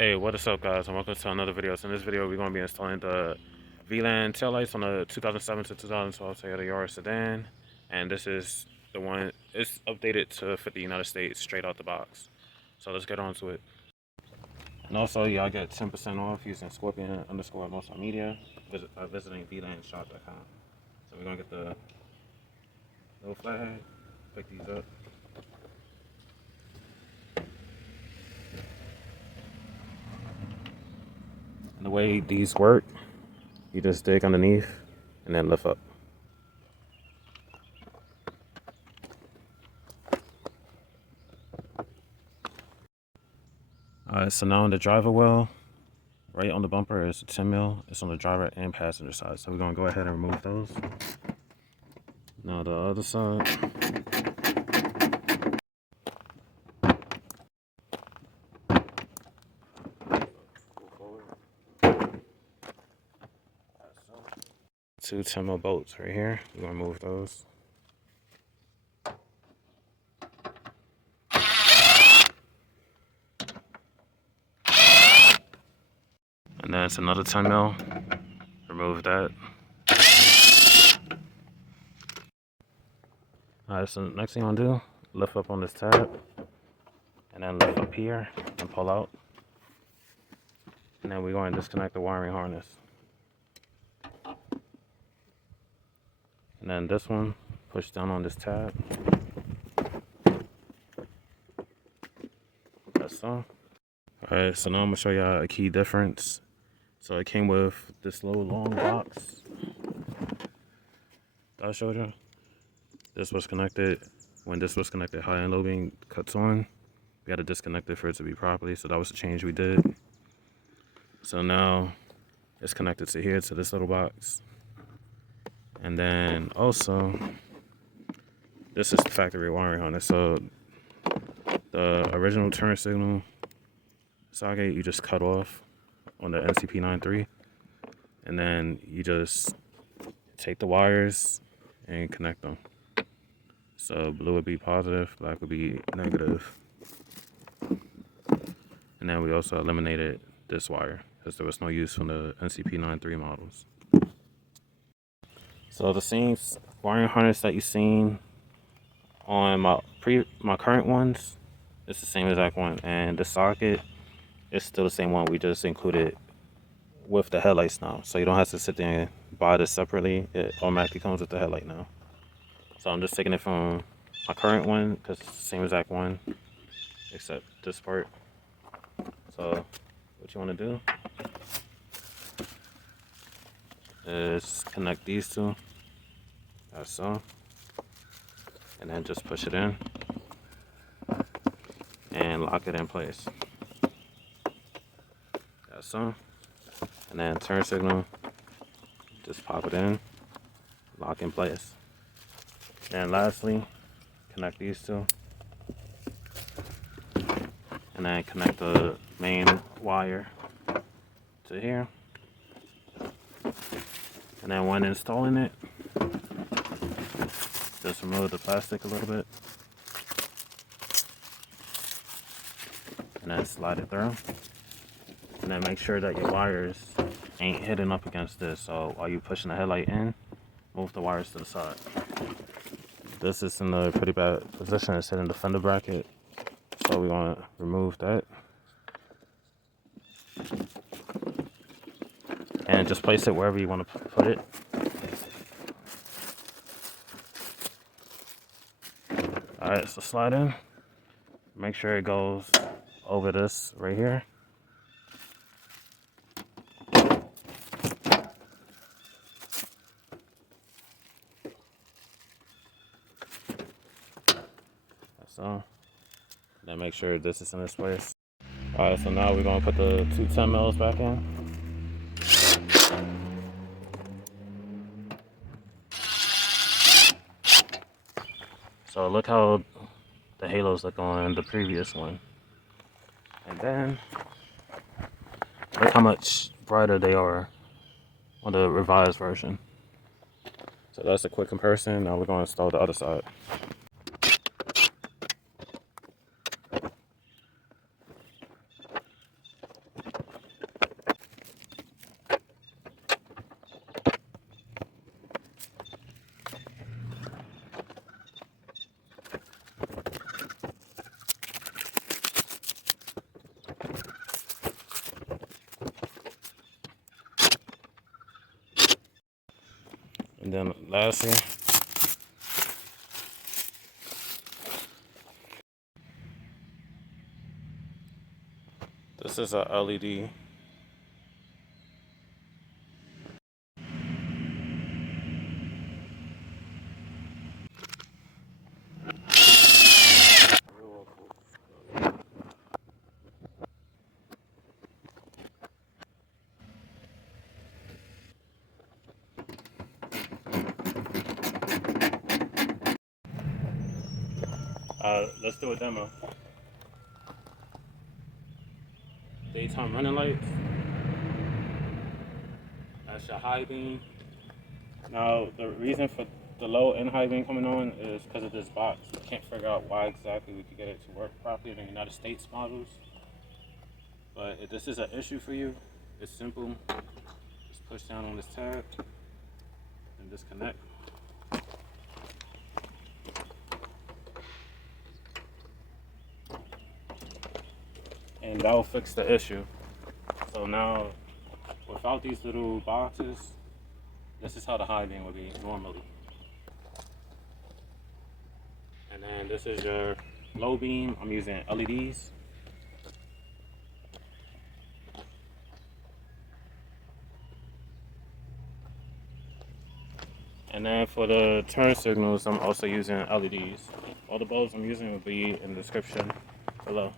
Hey, what is up, guys, and welcome to another video. So in this video, we're going to be installing the Vland taillights on the 2007 to 2012 Toyota Yaris sedan, and this is the one. It's updated to fit the United States straight out the box. So let's get on to it. And also, y'all get 10% off using Scorpion_multimedia by visiting vlandshop.com. So we're gonna get the little flathead, pick these up. And the way these work, you just dig underneath and then lift up. Alright, so now on the driver wheel, right on the bumper is a 10 mil. It's on the driver and passenger side. So we're gonna go ahead and remove those. Now the other side. Two 10 mil bolts right here. We're gonna remove those. And then it's another 10 mil. Remove that. Alright, so next thing I'm gonna do, lift up on this tab. And then lift up here and pull out. And then we're going to disconnect the wiring harness. And then this one, push down on this tab. That's so. Alright, so now I'm going to show y'all a key difference. So it came with this little long box that I showed you. This was connected. When this was connected, high and low beam cuts on. We had to disconnect it for it to be properly. So that was the change we did. So now it's connected to here, to this little box. And then also, this is the factory wiring harness. So the original turn signal socket, you just cut off on the NCP93. And then you just take the wires and connect them. So blue would be positive, black would be negative. And then we also eliminated this wire because there was no use from the NCP93 models. So the same wiring harness that you've seen on my current ones, it's the same exact one, and the socket is still the same one. We just included with the headlights now, so you don't have to sit there and buy this separately. It automatically comes with the headlight now. So I'm just taking it from my current one because it's the same exact one, except this part. So what you want to do is connect these two, as so, and then just push it in and lock it in place, as so. And then turn signal, just pop it in, lock in place. And lastly, connect these two, and then connect the main wire to here. And then when installing it, just remove the plastic a little bit, and then slide it through. And then make sure that your wires ain't hitting up against this. So while you're pushing the headlight in, move the wires to the side. This is in a pretty bad position. It's hitting the fender bracket. So we want to remove that. And just place it wherever you want to put it. Alright, so slide in. Make sure it goes over this right here. So, then make sure this is in its place. Alright, so now we're going to put the two 10 mils back in. So look how the halos look on the previous one. And then, look how much brighter they are on the revised version. So that's a quick comparison. Now we're going to install the other side. And then lastly, this is a LED. Let's do a demo. Daytime running lights. That's your high beam. Now, the reason for the low and high beam coming on is because of this box. I can't figure out why exactly we could get it to work properly in the United States models. But if this is an issue for you, it's simple. Just push down on this tab and disconnect. And that will fix the issue. So now, without these little boxes, this is how the high beam would be normally. And then this is your low beam. I'm using LEDs. And then for the turn signals, I'm also using LEDs. All the bulbs I'm using will be in the description below.